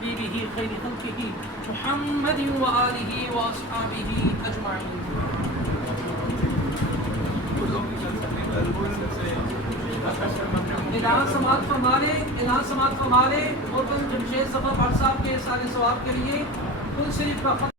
हबीबिही खैरि खल्क़िही मुहम्मदिन व आलिही व अस्हाबिही अजमाइन। समात फरमा ले मोहतरम जमशेद सफ़ा भाट साहब के सारे सवाब के लिए कुल शरीफ का